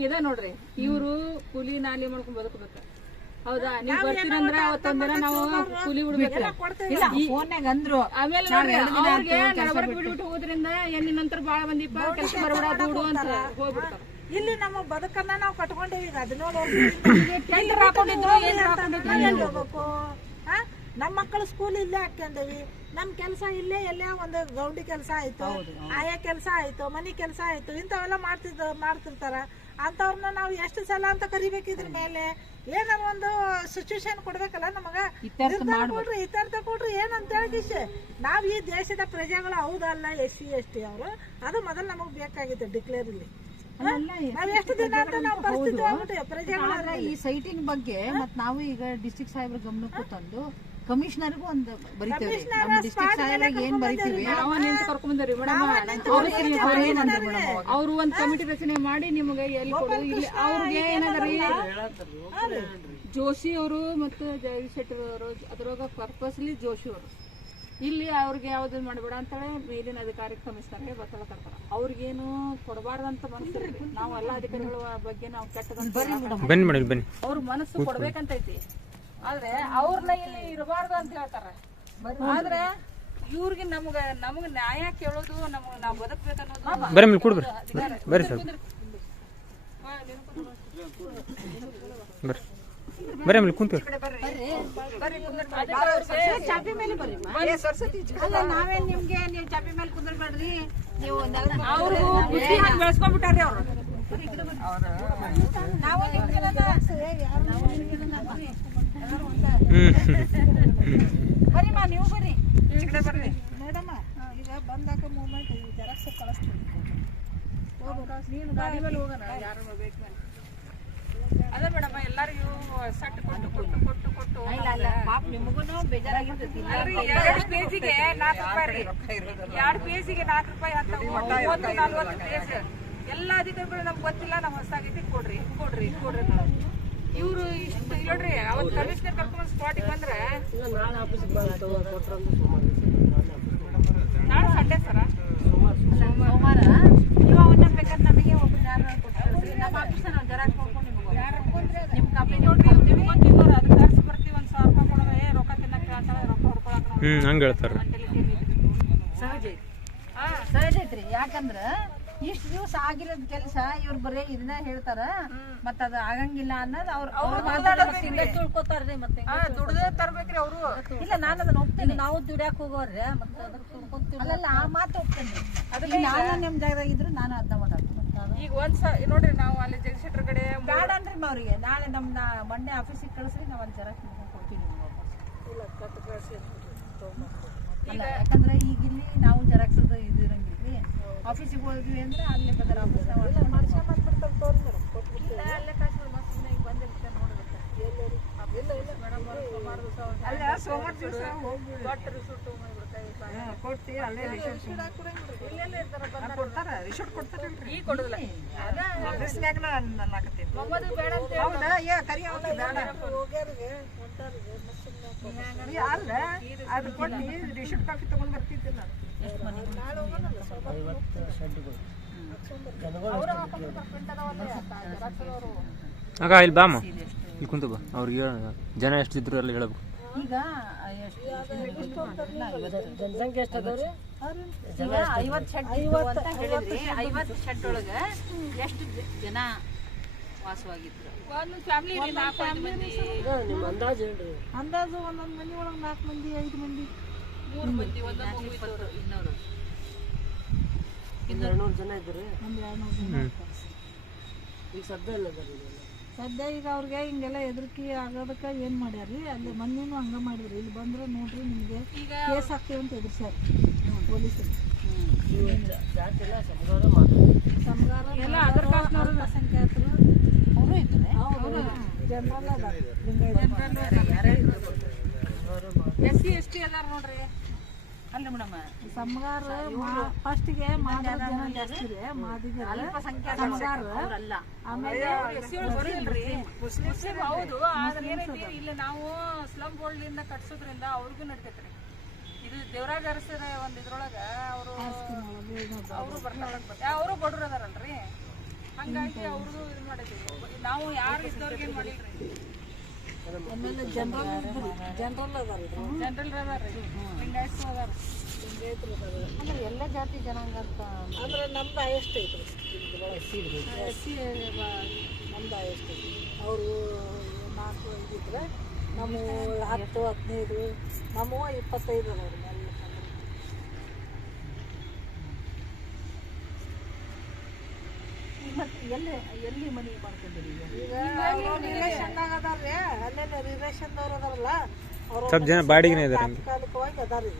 ಇದೆ ನೋಡ್ರಿ. ಇವ್ರು ಕೂಲಿ ನಾಲಿ ಮಾಡ್ಕೊಂಡ್ ಬದುಕಬೇಕು, ಹೌದಾ? ನೀವ್ ಬರ್ತೀರಂದ್ರ ಅವತ್ತೊಂದಿನ ನಾವು ಕೂಲಿ ಬಿಡ್ಬೇಕು. ಫೋನ್ಯಾಗ ಅಂದ್ರು. ಆಮೇಲೆ ಅವ್ರಿಗೆ ನಡಬರ್ಕ್ ಬಿಟ್ಬಿಟ್ಟು ಹೋಗೋದ್ರಿಂದ ಏನ್ ನಂತರ ಬಾಳ ಮಂದಿಪ್ಪ ಕೆಲಸ ಬರಬೇಡ ದುಡು ಅಂತ ಹೋಗ್ಬಿಡ್ತಾರ. ಇಲ್ಲಿ ನಮ್ಮ ಬದುಕನ್ನ ನಾವು ಕಟ್ಕೊಂಡೇವಿ. ಈಗ 17 ಹೋಗ್ಬೇಕು. ನಮ್ಮ ಮಕ್ಕಳು ಸ್ಕೂಲ್ ಇಲ್ಲೇ ಹಾಕೊಂಡೇವಿ. ನಮ್ ಕೆಲಸ ಇಲ್ಲೇ ಎಲ್ಲೇ ಒಂದು ಗೌಂಡಿ ಕೆಲಸ ಆಯ್ತು, ಆಯಾ ಕೆಲಸ ಆಯ್ತು, ಮನಿ ಕೆಲಸ ಆಯ್ತು, ಇಂಥವೆಲ್ಲ ಮಾಡ್ತಿರ್ತಾರ. ಅಂತವ್ರನ್ನ ನಾವು ಎಷ್ಟು ಸಲ ಅಂತ ಕರಿಬೇಕಿದ್ರ ಮೇಲೆ ಏನಾರ ಒಂದು ಸಿಚುವೇಶನ್ ಕೊಡ್ಬೇಕಲ್ಲ ನಮಗ. ಇತ್ಯರ್ಥ ಕೊಡ್ರಿ ಏನಂತ ಹೇಳಿ ನಾವ್ ಈ ದೇಶದ ಪ್ರಜೆಗಳು ಹೌದಲ್ಲ SC ST ಅವರು, ಅದು ಮೊದಲು ನಮಗ್ ಬೇಕಾಗಿತ್ತು ಡಿಕ್ಲೇರ್ ಇಲ್ಲಿ. ನಾವ್ ಎಷ್ಟು ದಿನ ಅಂತ ನಾವು ಪರಿಸ್ಥಿತಿ ಆಗ್ಬಿಟ್ಟಿವಿ ಪ್ರಜೆಗಳ ಈ ಸೈಟಿನ ಬಗ್ಗೆ ಮತ್ ನಾವು ಈಗ ಡಿಸ್ಟ್ರಿಕ್ಟ್ ಸಾಹೇಬ್ರ ಗಮನಕ್ಕೂ ತಂದು ಕಮಿಷನರ್ಗೂ ಒಂದು ಬರಿತೇವೆ. ನಮ್ಮ ಡಿಸ್ಟ್ರಿಕ್ಟ್ ಸಾಹೇಬ್ರಿಗೆ ಏನ್ ಬರಿತೀವಿ ಅವ್ರು ಒಂದ್ ಕಮಿಟಿ ರಚನೆ ಮಾಡಿ ನಿಮ್ಗೆ ಎಲ್ಲಿ ಕೊಡು ಇಲ್ಲಿ ಅವ್ರಿಗೆ ಏನಾದ್ರಿ ಜೋಶಿ ಅವರು ಮತ್ತು ಜಗದೀಶ್ ಶೆಟ್ಟರ್ ಅವರು ಅದ್ರೊಳಗ ಪರ್ಪಸ್ಲಿ ಜೋಶಿ ಅವರು ಇಲ್ಲಿ ಅವ್ರಿಗೆ ಯಾವ್ದು ಮಾಡಬೇಡ ಅಂತೇಳಿ ಮೇಲಿನ ಅಧಿಕಾರಿ ಕಮಿಷನರ್ಗೆ ಒತ್ತಡ ತರ್ತಾರ. ಅವ್ರಿಗೇನು ಕೊಡಬಾರ್ದಂತ ಮನಸ್ಸು ನಾವು ಎಲ್ಲ ಅಧಿಕಾರಿಗಳ ಬಗ್ಗೆ ನಾವು ಕೆಟ್ಟದಂತ ಬನ್ನಿ ಮೇಡಮ್ ಬನ್ನಿ. ಅವ್ರ ಮನಸ್ಸು ಕೊಡ್ಬೇಕಂತೈತಿ, ಆದ್ರೆ ಅವ್ರನ್ನ ಇಲ್ಲಿ ಇರಬಾರ್ದು ಅಂತ ಹೇಳ್ತಾರ. ಆದ್ರೆ ಇವ್ರಿಗೆ ನಮ್ಗ ನ್ಯಾಯ ಕೇಳೋದು ನಾವು ಬದುಕ್ಬೇಕನ್ನೋದು ಬರ್ರಿ ಮೇಲೆ ಕೂಡ್ರಿ ಬರ್ರಿ ಸರ್ ಬರ್ರಿ ಬರ್ರಿ ಆಮೇಲೆ ಕುಂತೀವಿ. ಚಾಪಿ ಮೇಲೆ ಬರ್ರಿ. ಅಲ್ಲ ನಾವೇನ್ ನಿಮ್ಗೆ ನೀವು ಚಾಪಿ ಮೇಲೆ ಕುಂದ್ರಬೇಡ್ರಿ. ನೀವು ಅವ್ರು ಬುದ್ಧಿ ಹಂಗ್ ಬೆಳೆಸ್ಕೊಂಡ್ಬಿಟ್ಟಾರ್ರಿ ಅವ್ರು. ನಾವು ಬರೀಮಾ ನೀವು ಬರ್ರಿ ಬರ್ರಿ ಮೇಡಮ್. ಈಗ ಬಂದಾಗ ಮೂಮೆಂಟ್ ಜೆರಾಕ್ಸ್ ಕಳಿಸ್ತೀವಿ. ನೀನು ಗಾಡಿ ಮೇಲೆ ಹೋಗೋಣ, ಯಾರು ಬೇಕು ಅದೇ ಮೇಡಮ್ ಎಲ್ಲರಿಗೂ ಸಟ್ ಕೊಟ್ಟು ಪಾಪ ನಿಮಗೂ ಬೇಜಾರಾಗಿರ್ತೈತಿ. 2 ಪೇಜಿಗೆ 4 ರೂಪಾಯಿ ರೀ. 2 ಪೇಜಿಗೆ 4 ರೂಪಾಯಿ ಅಂತ 30-40 ಪೇಜ್. ಎಲ್ಲ ಅಧಿಕಾರಿಗಳು ನಮ್ಗೆ ಗೊತ್ತಿಲ್ಲ, ನಾವು ಹೊಸಾಗೈತಿ ಕೊಡ್ರಿ ಇವ್ರು ಇಷ್ಟು ನೋಡ್ರಿ. ಅವತ್ತು ಕಮಿಷನರ್ ಕರ್ಕೊಂಡ್ ಸ್ಪಾಟಿಗೆ ಬಂದ್ರೆ ನಾಳೆ ಸಂಡೇ ಸರ ಸೋಮವಾರ ನೀವು ಅವನ್ನ ಬೇಕಾದ್ರೆ ನಮಗೆ ಒಬ್ಬರು ಯಾರು ಕೊಡ್ತೀವಿ. ನಮ್ಮ ಆಫೀಸ್ ನಾವು ಜೆರಾಕ್ಸ್ ಮಾಡ್ಕೊಂಡು ನಿಮ್ ಕಾಪಿ ನೋಡ್ರಿ ನಿಮ್ಗೊಂದು ತಿನ್ನೋರು ಅದಕ್ಕೆ ತರಿಸಿ ಬರ್ತೀವಿ. 1,000 ರೂಪಾಯಿ ಕೊಡೋದು ರೊಕ್ಕ ತಿನ್ನಕ್ಕೆ ಹೇಳ್ತಾರೆ, ರೊಕ್ಕ ಹೊಡ್ಕೊಳಕ್ಕೆ ಹಂಗೆ ಹೇಳ್ತಾರೆ. ಸಹಜ ಐತ್ರಿ. ಯಾಕಂದ್ರ ಇಷ್ಟು ದಿವಸ ಆಗಿರೋದ್ ಕೆಲಸ ಇವ್ರು ಬರೀ ಇದನ್ನ ಹೇಳ್ತಾರ, ಮತ್ತ ಅದು ಆಗಂಗಿಲ್ಲ ಅನ್ನೋದು ತಿಳ್ಕೊತಾರ್ರಿ. ಮತ್ತೆ ದುಡ್ದೇ ತರ್ಬೇಕ್ರಿ ಅವ್ರು. ಇಲ್ಲ ನಾನು ಅದನ್ನ ಹೋಗ್ತೇನೆ. ನಾವು ದುಡ್ಯಾಕ್ ಹೋಗೋರ್ರೆ ಮತ್ತೆ ಅಲ್ಲಲ್ಲ ಆ ಮಾತು ಹೋಗ್ತೇನೆ. ಅದಕ್ಕೆ ನಾನು ನಿಮ್ ಜಾಗದಾಗ ಇದ್ರು ನಾನು ಅದನ್ನ ಮಾತಾಡ್ತೀನಿ. ಈಗ ನೋಡ್ರಿ ನಾವು ಅಲ್ಲಿ ಜಗದೀಶ್ ಶೆಟ್ಟರ್ ಕಡೆ ಬೇಡ ಅಂದ್ರಿ ಅವ್ರಿಗೆ ನಾಳೆ ನಮ್ನ ಮಂಡ್ಯ ಆಫೀಸಿಗೆ ಕಳಿಸ್ರಿ, ನಾವು ಅಲ್ಲಿ ಜೆರಾಕ್ಸ್ ಕೊಡ್ತೀವಿ. ಅಲ್ಲ ಯಾಕಂದ್ರೆ ಈಗ ಇಲ್ಲಿ ನಾವು ಜೆರಾಕ್ಸ್ ಇದು ಇರಂಗಿಲ್ರಿ. ಆಫೀಸಿಗೆ ಹೋದ್ವಿ ಅಂದ್ರೆ ಅಲ್ಲೇ ಬದಲ ಆಫೀಸ್ ಅಲ್ಲೇ ಬಂದಿರ್ತಾರೆ ನೋಡ್ಬೇಕು. ಅಲ್ಲ ಸೋಮವಾರ ದಿವಸ ಕೊಟ್ಟು ಅಲ್ಲೇ ಕೊಡ್ತಾರ ರಿಸೋರ್ಟ್ ಕೊಡ್ತಾರಲ್ರಿ. ಈಗ ಕೊಡೋದಿಲ್ಲ ಆಫೀಸ್ನಾಗ ಮೊಮ್ಮದು ಬೇಡ ಅಂತ ಹೌದಾ? ಕರಿ ಅವ್ರು ಬೇಡ ಅಲ್ಲ ಅದು ಕೊಟ್ಟು ರಿಸೋರ್ಟ್ ಕಾಫಿ ತಗೊಂಡ್ ಬರ್ತಿದ್ದಿಲ್ಲ. ಆಗ ಇಲ್ಲಿ ಬಾಮ ಇಲ್ಲಿ ಕುಂತ ಬಾ. ಅವ್ರಿಗೆ ಜನ ಎಷ್ಟಿದ್ರು ಎಲ್ಲ ಹೇಳ್ಬೇಕು. ಈಗ ಜನಸಂಖ್ಯೆ ಎಷ್ಟು ಅದಾವ್ರಿ? 50 ಶೆಡ್ ಅಂತ ಹೇಳಿದ್ರಿ. 50 ಶೆಡ್ ಒಳಗ ಎಷ್ಟು ಜನ ವಾಸವಾಗಿದ್ರು? ಒಂದು ಫ್ಯಾಮಿಲಿ 4 ಮಂದಿ. ನಿಮ್ಮ ಅಂದಾಜು ಹೇಳ್ರಿ. ಅಂದಾಜು ಒಂದೊಂದು ಮನೆ ಒಳಗೆ 4 ಮಂದಿ 5 ಮಂದಿ 3 ಮಂದಿ ಒಂದೊಂದು ಇನ್ನೂರು 200 ಜನ ಇದ್ರಿ. ಒಂದು 200 ಜನ. ಈಗ ಸದ್ಯ ಇಲ್ಲ ಅದಾರಿ. ಸದ್ಯ ಈಗ ಅವ್ರಿಗೆ ಹಿಂಗೆಲ್ಲ ಹೆದರಿಕೆ ಆಗೋದಕ್ಕೆ ಏನು ಮಾಡ್ಯಾರ್ರಿ, ಅಲ್ಲಿ ಮೊನ್ನೆನೂ ಹಂಗೆ ಮಾಡಿದ್ರಿ. ಇಲ್ಲಿ ಬಂದ್ರೆ ನೋಡ್ರಿ ನಿಮಗೆ ಕೇಸ್ ಹಾಕ್ತೀವಿ ಅಂತ ಎದುರ್ಸ್ಯಾರ ಪೊಲೀಸರು. ಜಾತಿ ಎಲ್ಲ ಸಮಗಾರ ಮಾತಾಡ್ತಾರೆ. ಸಮಗಾರ ಎಲ್ಲ ಅದರ್ ಕಾಸ್ಟ್ನವರು ಸಂಖ್ಯಾತರು ಅವರು ಇದ್ದಾರೆ. ಜನರಲ್ ಅದಾರ SC ST ಅದಾರ ನೋಡ್ರಿ. ಅಲ್ಲ ಮೇಡಮ್ ಸಮಗಾರ ಫಸ್ಟಿಗೆ ಮಾದಿಗರು ಜನ ಜಾಸ್ತಿ ರೀ. ಮಾದಿಗರು ಸಮಗಾರ ಆಮೇಲೆ ಮುಸ್ಲಿಂ ಹೌದು. ಆದ್ರೆ ಏನೈತಿ ಇಲ್ಲಿ ನಾವು ಸ್ಲಮ್ ಬೋರ್ಡ್ಲಿಂದ ಕಟ್ಸೋದ್ರಿಂದ ಅವ್ರಿಗೂ ನಡ್ತೈತ್ರಿ. ಇದು ದೇವರಾಜ ಅರಸರ ಒಂದ್ ಇದ್ರೊಳಗ ಅವರು ಬರ್ತಾರ, ಅವರು ಬಡ್ರು ಅದಾರಲ್ರಿ. ಹಂಗಾಗಿ ಅವ್ರಿಗೂ ಇದು ಮಾಡಿದ್ವಿ ನಾವು. ಯಾರು ಇದ್ದವ್ರಿಗೆ ಏನ್ ಮಾಡಿಲ್ರಿ. ಆಮೇಲೆ ಜನರಲ್ ಅದಾರ ಲಿಂಗಾಯತ್ರು ಅದಾರ. ಅಂದ್ರೆ ಎಲ್ಲ ಜಾತಿ ಜನಾಂಗ ಅಂತ ಅಂದ್ರೆ ನಮ್ದು ಎಷ್ಟು ಐತ್ರಿ? ನಮ್ದು ಎಷ್ಟು ಐತಿ? ಅವರು 4-5 ಇದ್ರೆ ನಮ್ಮ 10-15, ನಮ್ಮ 25 ಅದಾವ್ರಿ. ಮತ್ತೆ ಎಲ್ಲಿ ಮನೆ ಮಾಡ್ಕೊಂಡಿರಿ? ಈಗ ರಿಲೇಷನ್ದಾಗ ಅದಾರ್ರಿ. ಅಲ್ಲೆಲ್ಲ ರಿಲೇಷನ್ದವ್ರು ಅದಾರಲ್ಲ ಅವ್ರು ಸ್ವಲ್ಪ ಜನ ಬಾಡಿಗೆನೇ ಇದಾರೆ. ತಾತ್ಕಾಲಿಕವಾಗಿ ಅದಾರಿ.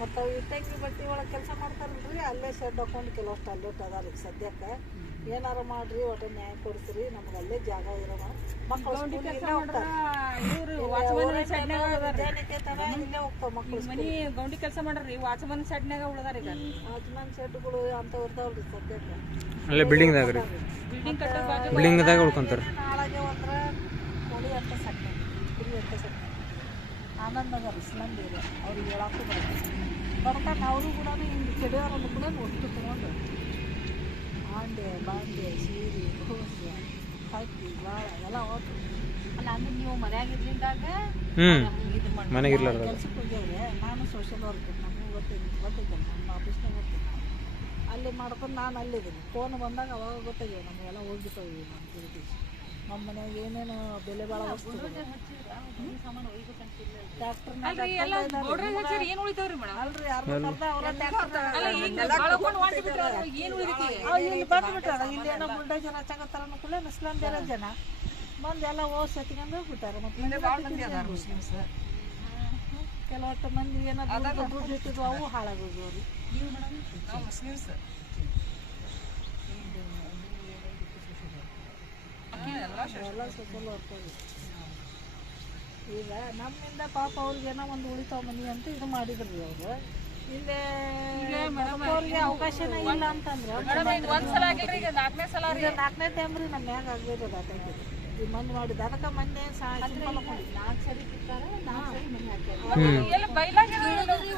ಮತ್ತು ಇಟ್ಟಂಗಿ ಬಟ್ಟೆ ಒಳಗೆ ಕೆಲಸ ಮಾಡ್ತಾರಲ್ರಿ, ಅಲ್ಲೇ ಶೆಡ್ ಹಾಕೊಂಡು ಕೆಲವಷ್ಟು ಅಲ್ಲೇ ಅದಾರ ಈಗ ಸದ್ಯಕ್ಕೆ. ಏನಾರು ಮಾಡ್ರಿ, ಒಟ್ಟು ನ್ಯಾಯ ಕೊಡಿಸ್ರಿ, ನಮ್ಗೆ ಅಲ್ಲೇ ಜಾಗ ಇರೋ ಮಕ್ಕಳು ಇಲ್ಲೇ ಹೋಗ್ತಾರೆ, ಇಲ್ಲೇ ಹೋಗ್ತಾವ ಮಕ್ಕಳು. ಮನಿ ಗೌಂಡಿ ಕೆಲಸ ಮಾಡ್ರಿ ವಾಚ್ಮನ್ ಸೆಡ್ನಾಗ ಉಳ್ದಾರ ಈಗ. ವಾಚ್ಮನ್ ಶೆಡ್ಗಳು ಅಂಥವು ಇರ್ತಾವಲ್ರಿ ಸದ್ಯಕ್ಕೆ. ಅಲ್ಲೇ ಬಿಲ್ಡಿಂಗ್ದಾಗ ರೀ, ಬಿಲ್ಡಿಂಗ್ದಾಗ ಉಳ್ಕೊಂತಾರೆ. ನಾಳೆಗೆ ಹೋದ್ರೆ ಕೋಳಿ ಅಂತ ಸೆಟ್, ಕುರಿ ಅಂತ set. Anand Nagar slum area, ಅವ್ರಿಗೆ ಹೇಳಕ್ಕೂ ಬರ್ತಾನೆ. ಅವರು ಕೂಡ ಹಿಂಗೆ ಕೆಡೆಯೋರನ್ನು ಕೂಡ ಒಟ್ಟು ತೊಗೊಂಡು ಆಂಡೆ ಬಾಂಡೆ ಸೀರೆ ಗೋಸೆ ಹಕ್ಕಿ ಬಾಳ ಎಲ್ಲ ಹೋಗ್ತು. ಅಲ್ಲ ಅಂದ್ರೆ ನೀವು ಮನ್ಯಾಗ ಇರ್ಲಿಂದಾಗ ಮನೆಗಿರ್ಲಾರ್ದ ಕೆಲ್ಸಕ್ಕೆ ಹೋಗ್ಯವ್ರೆ. ನಾನು ಸೋಷಿಯಲ್ ವರ್ಕರ್, ನಮಗೂ ಗೊತ್ತಿದ್ದೆ ನಮ್ಮ ಆಫೀಸ್ನಾಗ ಗೊತ್ತಿದ್ದೆ. ಅಲ್ಲಿ ಮಾಡ್ಕೊಂಡು ನಾನು ಅಲ್ಲಿದ್ದೀನಿ. ಫೋನ್ ಬಂದಾಗ ಅವಾಗ ಗೊತ್ತಾಗ್ಯವ ನಮಗೆಲ್ಲ ಹೋಗ್ಬಿಟ್ಟವು ನಮ್ಮ ತಿರುಗಿ. ನಮ್ಮ ಮನ್ಯಾಗ ಏನೇನು ಬೆಲೆ ಭಾಳ ವಸ್ತು ಏನ್ ಉಳಿತಾವ್ರಿ ಮೇಡಮ್? ಅಲ್ರಿ ಯಾರು ಅವ್ರ ಇಲ್ಲಿ ಬಂದ್ಬಿಟ್ಟಾರ. ಇಲ್ಲಿ ಏನೋ ಬುಲ್ಡೇಜರ್ ಹಚ್ಚಾಕತ್ತಾರ ಕೂಡ ಮುಸ್ಲಿಂ ಬೇರೆ ಜನ ಬಂದು ಎಲ್ಲ ಓಸ್ ಎತ್ಕೊಂಡು ಹೋಗ್ಬಿಟ್ಟಾರ. ಮತ್ತೆ ಮುಸ್ಲಿಮ್ಸ್ ಕೆಲವಷ್ಟು ಮಂದಿ ಏನಾದ್ರು ದುಡ್ಡು ಇಟ್ಟಿದ್ವು, ಅವು ಹಾಳಾಗೋಗ್ಯವ್ರಿ. ಮುಸ್ಲಿಮ್ಸ್ ಎಲ್ಲ ಸೋಷಲ್ ವರ್ಕರ್. ಈಗ ನಮ್ಮಿಂದ ಪಾಪ ಅವ್ರಿಗೇನೋ ಒಂದು ಉಳಿತಾವ ಮನಿ ಅಂತ ಇದು ಮಾಡಿದ್ರಿ ಅವರು. ಇಲ್ಲೇ ಅವ್ರಿಗೆ ಅವಕಾಶನೇ ಇಲ್ಲ ಅಂತಂದ್ರೆ ಒಂದ್ಸಲ ಆಗಿಲ್ರಿ, ಈಗ 4ನೇ ಸಲ ರೀ. 4ನೇ ಟೈಮ್ ರೀ ನಮ್ಮ ಮ್ಯಾಗ ಆಗ್ಬೇಕು ಅದಾಯ್ತು. ಈ ಮಂದಿ ಮಾಡಿದ ಅದಕ್ಕೆ ಮಂದಿ ಎಲ್ಲ ಬೈಲಾಗಿಲ್ಲ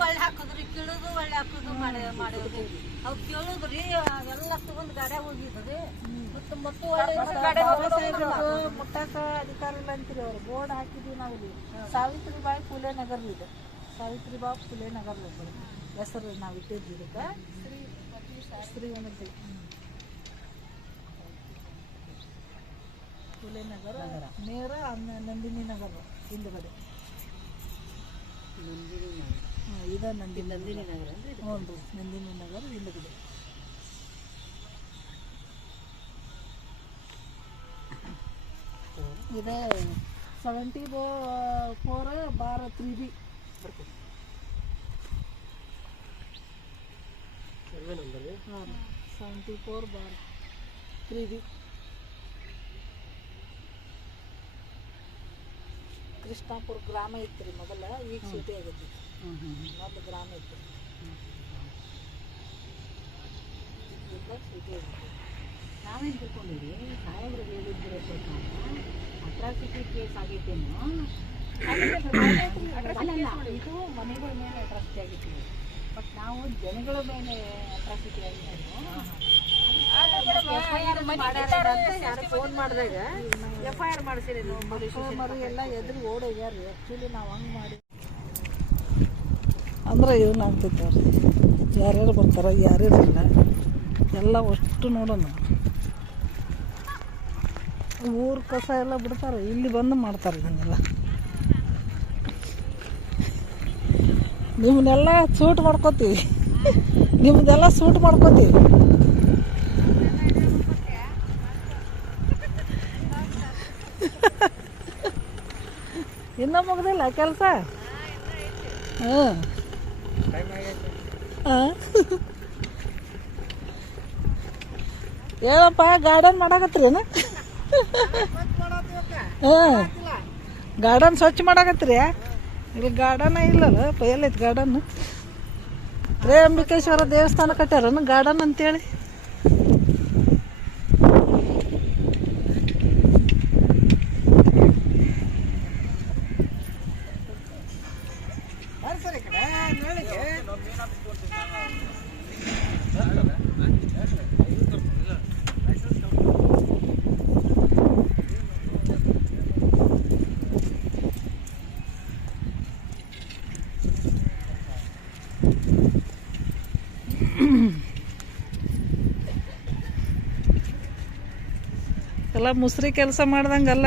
ಒಳ್ಳೆ ಹಾಕಿದ್ರಿ, ಕಿಳುದು ಒಳ್ಳೆ ಹಾಕುದು ಮಾಡಿದ್ರಿ. ಅವ್ ಕೇಳುದ್ರಿ ಎಲ್ಲ ತಗೊಂಡ್ ಗಾಡ್ಯಾಗ ಹೋಗಿದ್ರಿ. ಮುಟ್ಟಾಕ ಅಧಿಕಾರ ಇಲ್ಲ ಅಂತೀರಿ. ಅವ್ರು ಬೋರ್ಡ್ ಹಾಕಿದ್ವಿ ನಾವು ಇಲ್ಲಿ ಸಾವಿತ್ರಿಬಾಯಿ ಫುಲೆ ನಗರ್ ಇದೆ. ಸಾವಿತ್ರಿಬಾಯಿ ಫುಲೆ ನಗರ್ ಹೆಸರು ನಾವು ಇಟ್ಟಿದ್ವಿ ಇದಕ್ಕೆ ಶ್ರೀಮತಿ ಫುಲೆ ನಗರ ನೇರ ನಂದಿನಿ ನಗರ ಹಿಂದುಗಡೆ. ಇದ ನಂದಿನಿ ನಗರ. ಹ್ಞೂ ರೀ, ನಂದಿನಿ ನಗರ ಹಿಂದುಗಡೆ. ಇದು 74/3B ಬರ್ತದೆ. ಹಾಂ 74/3B. ಕೃಷ್ಣಾಪುರ ಗ್ರಾಮ ಇತ್ತು ರೀ ಮೊದಲ, ಈಗ ಸಿಟಿ ಆಗೈತಿ. ಮೊದಲು ಗ್ರಾಮ ಇತ್ತು, ಈಗ ಸಿಟಿ ಆಗೈತಿ. ನಾವೇನು ತಿಳ್ಕೊಂಡಿರಿ ಸಾಹೇಬ್ರು ಹೇಳಿದ್ರೆ ಅಟ್ರಾಸಿಟಿ ಕೇಸ್ ಆಗೈತೇನೋ. ಅಲ್ಲ, ಇದು ಮನೆಗಳ ಮೇಲೆ ಅಟ್ರಾಸಿಟಿ ಆಗಿತ್ತು. ಬಟ್ ನಾವು ಜನಗಳ ಮೇಲೆ ಅಟ್ರಾಸಿಟಿ ಆಗಿದ್ದೇನು. ಫೋನ್ ಮಾಡಿದಾಗ FIR ಮಾಡಿಸಿರಿ ಮರಿ ಎಲ್ಲ ಎದುರು ಓಡೋಗ್ಯಾರ. ಆ್ಯಕ್ಚುಲಿ ನಾವು ಹಂಗೆ ಮಾಡಿ ಅಂದ್ರೆ ಇವನ್ನ ಆಗ್ತೈತೆ. ಯಾರ್ಯಾರು ಬರ್ತಾರ ಯಾರ್ಯಾರಿಲ್ಲ ಎಲ್ಲ ಅಷ್ಟು ನೋಡೋಣ. ಊರು ಕಸ ಎಲ್ಲ ಬಿಡ್ತಾರೆ, ಇಲ್ಲಿ ಬಂದು ಮಾಡ್ತಾರೆ ಇದನ್ನೆಲ್ಲ. ನಿಮ್ಮನ್ನೆಲ್ಲ ಸೂಟ್ ಮಾಡ್ಕೋತೀವಿ, ನಿಮ್ಮದೆಲ್ಲ ಸೂಟ್ ಮಾಡ್ಕೋತೀವಿ. ಇನ್ನೂ ಮುಗ್ದಿಲ್ಲ ಕೆಲಸ. ಹಾಂ ಏನಪ್ಪ ಗಾರ್ಡನ್ ಮಾಡಾಕತ್ತೀರೇನು? ಹಾಂ ಗಾರ್ಡನ್ ಸ್ವಚ್ಛ ಮಾಡಾಕತ್ತೀರಿ? ಇಲ್ಲಿ ಗಾರ್ಡನ್ ಇಲ್ಲಲ್ಲ, ಎಲ್ಲೈತಿ ಗಾರ್ಡನ್? ರೇಂಬಿಕೇಶ್ವರ ದೇವಸ್ಥಾನ ಕಟ್ಟ್ಯಾರನು ಗಾರ್ಡನ್ ಅಂತೇಳಿ. ಎಲ್ಲ ಮುಸ್ರಿ ಕೆಲಸ ಮಾಡ್ದಂಗಲ್ಲ.